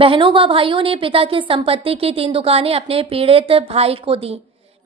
बहनों व भाइयों ने पिता की संपत्ति की 3 दुकानें अपने पीड़ित भाई को दी।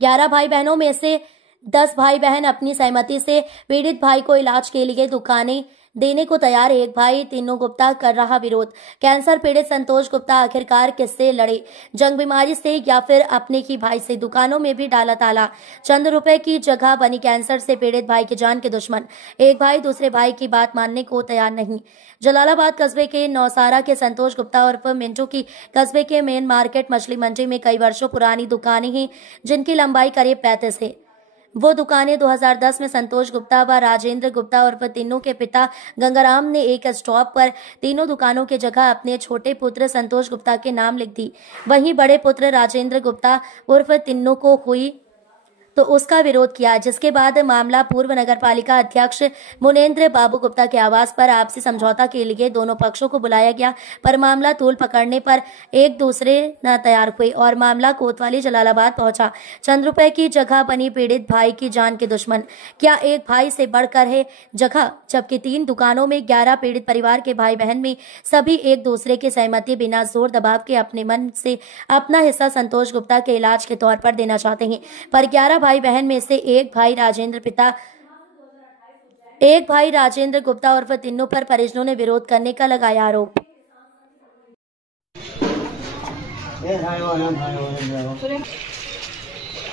11 भाई बहनों में से 10 भाई बहन अपनी सहमति से पीड़ित भाई को इलाज के लिए दुकानें देने को तैयार। एक भाई तीनों गुप्ता कर रहा विरोध। कैंसर पीड़ित संतोष गुप्ता आखिरकार किससे लड़े, जंग बीमारी से या फिर अपने ही भाई से? दुकानों में भी डाला ताला। चंद रुपए की जगह बनी कैंसर से पीड़ित भाई की जान के दुश्मन। एक भाई दूसरे भाई की बात मानने को तैयार नहीं। जलालाबाद कस्बे के नौसारा के संतोष गुप्ता उर्फ मिंटू की कस्बे के मेन मार्केट मछली मंडी में कई वर्षों पुरानी दुकानें हैं, जिनकी लंबाई करीब 35 है। वो दुकानें 2010 में संतोष गुप्ता व राजेंद्र गुप्ता उर्फ तीनों के पिता गंगाराम ने एक स्टॉप पर तीनों दुकानों की जगह अपने छोटे पुत्र संतोष गुप्ता के नाम लिख दी। वहीं बड़े पुत्र राजेंद्र गुप्ता उर्फ तीनों को हुई तो उसका विरोध किया, जिसके बाद मामला पूर्व नगरपालिका अध्यक्ष मुनेंद्र बाबू गुप्ता के आवास पर आपसी समझौता के लिए दोनों पक्षों को बुलाया गया, पर मामला तूल पकड़ने पर एक दूसरे न तैयार हुए और मामला कोतवाली जलालाबाद पहुंचा। चंद रुपए की जगह बनी पीड़ित भाई की जान के दुश्मन। क्या एक भाई से बढ़कर है जगह? जबकि 3 दुकानों में 11 पीड़ित परिवार के भाई बहन में सभी एक दूसरे की सहमति बिना जोर दबाव के अपने मन से अपना हिस्सा संतोष गुप्ता के इलाज के तौर पर देना चाहते हैं, पर 11 भाई बहन में से एक भाई राजेंद्र गुप्ता उर्फ तीनों पर परिजनों ने विरोध करने का लगाया आरोप।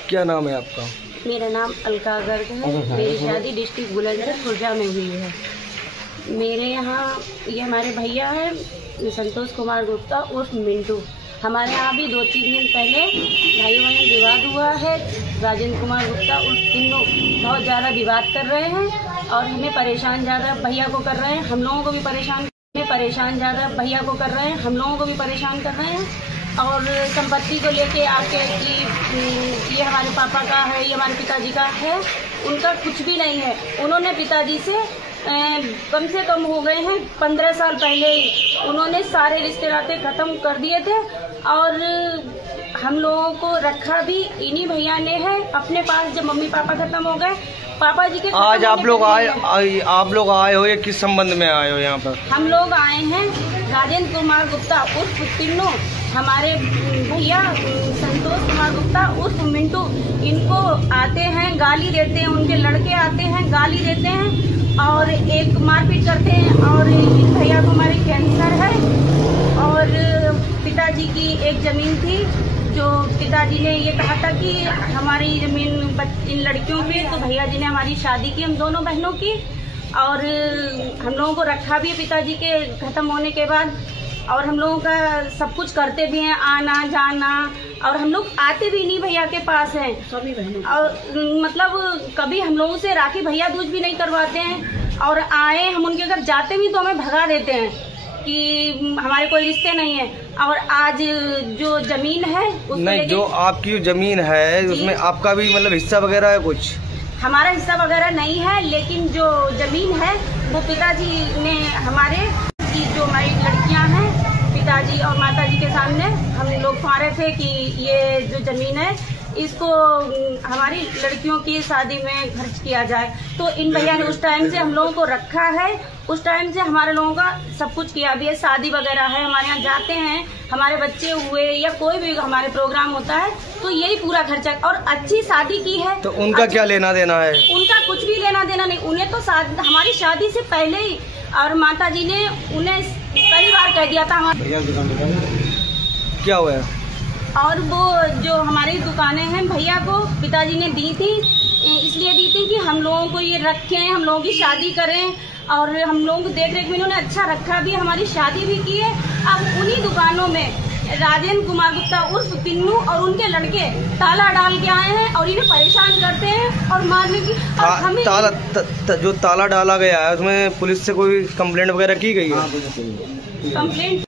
क्या नाम है आपका? मेरा नाम अलका गर्ग है। मेरी शादी डिस्ट्रिक्ट बुलंदशहर खुर्जा में हुई है। मेरे यहाँ ये हमारे भैया है संतोष कुमार गुप्ता उर्फ मिंटू। हमारे यहाँ भी 2-3 दिन पहले भाइयों में विवाद हुआ है। राजेंद्र कुमार गुप्ता उर्फ तीनों बहुत ज़्यादा विवाद कर रहे हैं और हमें परेशान ज़्यादा भैया को कर रहे हैं। हम लोगों को भी परेशान ज़्यादा भैया को कर रहे हैं, हम लोगों को भी परेशान कर रहे हैं। और संपत्ति को लेके आके कि ये हमारे पापा का है, ये हमारे पिताजी का है, उनका कुछ भी नहीं है। उन्होंने पिताजी से कम से कम हो गए हैं 15 साल पहले उन्होंने सारे रिश्ते नाते खत्म कर दिए थे और हम लोगों को रखा भी इन्हीं भैया ने है अपने पास। जब मम्मी पापा खत्म हो गए, पापा जी के आज आप लोग आए हो, ये किस संबंध में आए हो यहाँ पर? हम लोग आए हैं राजेंद्र कुमार गुप्ता उर्फ तीनों, हमारे भैया संतोष कुमार गुप्ता उर्फ मिंटू, इनको आते हैं गाली देते हैं, उनके लड़के आते हैं गाली देते हैं और एक मारपीट करते हैं। और इस भैया को हमारे कैंसर है और पिताजी की एक जमीन थी जो पिताजी ने ये कहा था कि हमारी जमीन इन लड़कियों पे, तो भैया जी ने हमारी शादी की हम दोनों बहनों की और हम लोगों को रखा भी पिताजी के खत्म होने के बाद। और हम लोगों का सब कुछ करते भी हैं, आना जाना, और हम लोग आते भी नहीं भैया के पास हैं सभी बहनों। और मतलब कभी हम लोगों से राखी भैया दूज भी नहीं करवाते हैं और आए हम उनके घर जाते भी तो हमें भगा देते हैं कि हमारे कोई रिश्ते नहीं है। और आज जो जमीन है नहीं, जो आपकी जमीन है उसमें आपका भी मतलब हिस्सा वगैरह है? कुछ हमारा हिस्सा वगैरह नहीं है, लेकिन जो जमीन है वो पिताजी ने हमारे की जो हमारी लड़कियां हैं पिताजी और माताजी के सामने हम लोग फारे थे कि ये जो जमीन है इसको हमारी लड़कियों की शादी में खर्च किया जाए। तो इन भैया ने उस टाइम से हम लोगों को रखा है, उस टाइम से हमारे लोगों का सब कुछ किया भी है। शादी वगैरह है, हमारे यहाँ जाते हैं, हमारे बच्चे हुए या कोई भी हमारे प्रोग्राम होता है तो यही पूरा खर्चा। और अच्छी शादी की है तो उनका क्या लेना देना है? उनका कुछ भी लेना देना नहीं। उन्हें तो हमारी शादी से पहले ही और माता जी ने उन्हें कई बार कह दिया था क्या हुआ है? और वो जो हमारी दुकानें हैं भैया को पिताजी ने दी थी, इसलिए दी थी कि हम लोगों को ये रखें, हम लोगों की शादी करें और हम लोगों को देख रेख में इन्होंने अच्छा रखा भी, हमारी शादी भी की है। अब उन्हीं दुकानों में राजेंद्र कुमार गुप्ता उर्फ तीनू और उनके लड़के ताला डाल के आए हैं और इन्हें परेशान करते हैं और मारने की। और हमें जो ताला डाला गया है उसमें पुलिस से कोई कंप्लेंट वगैरह की गई है? कंप्लेंट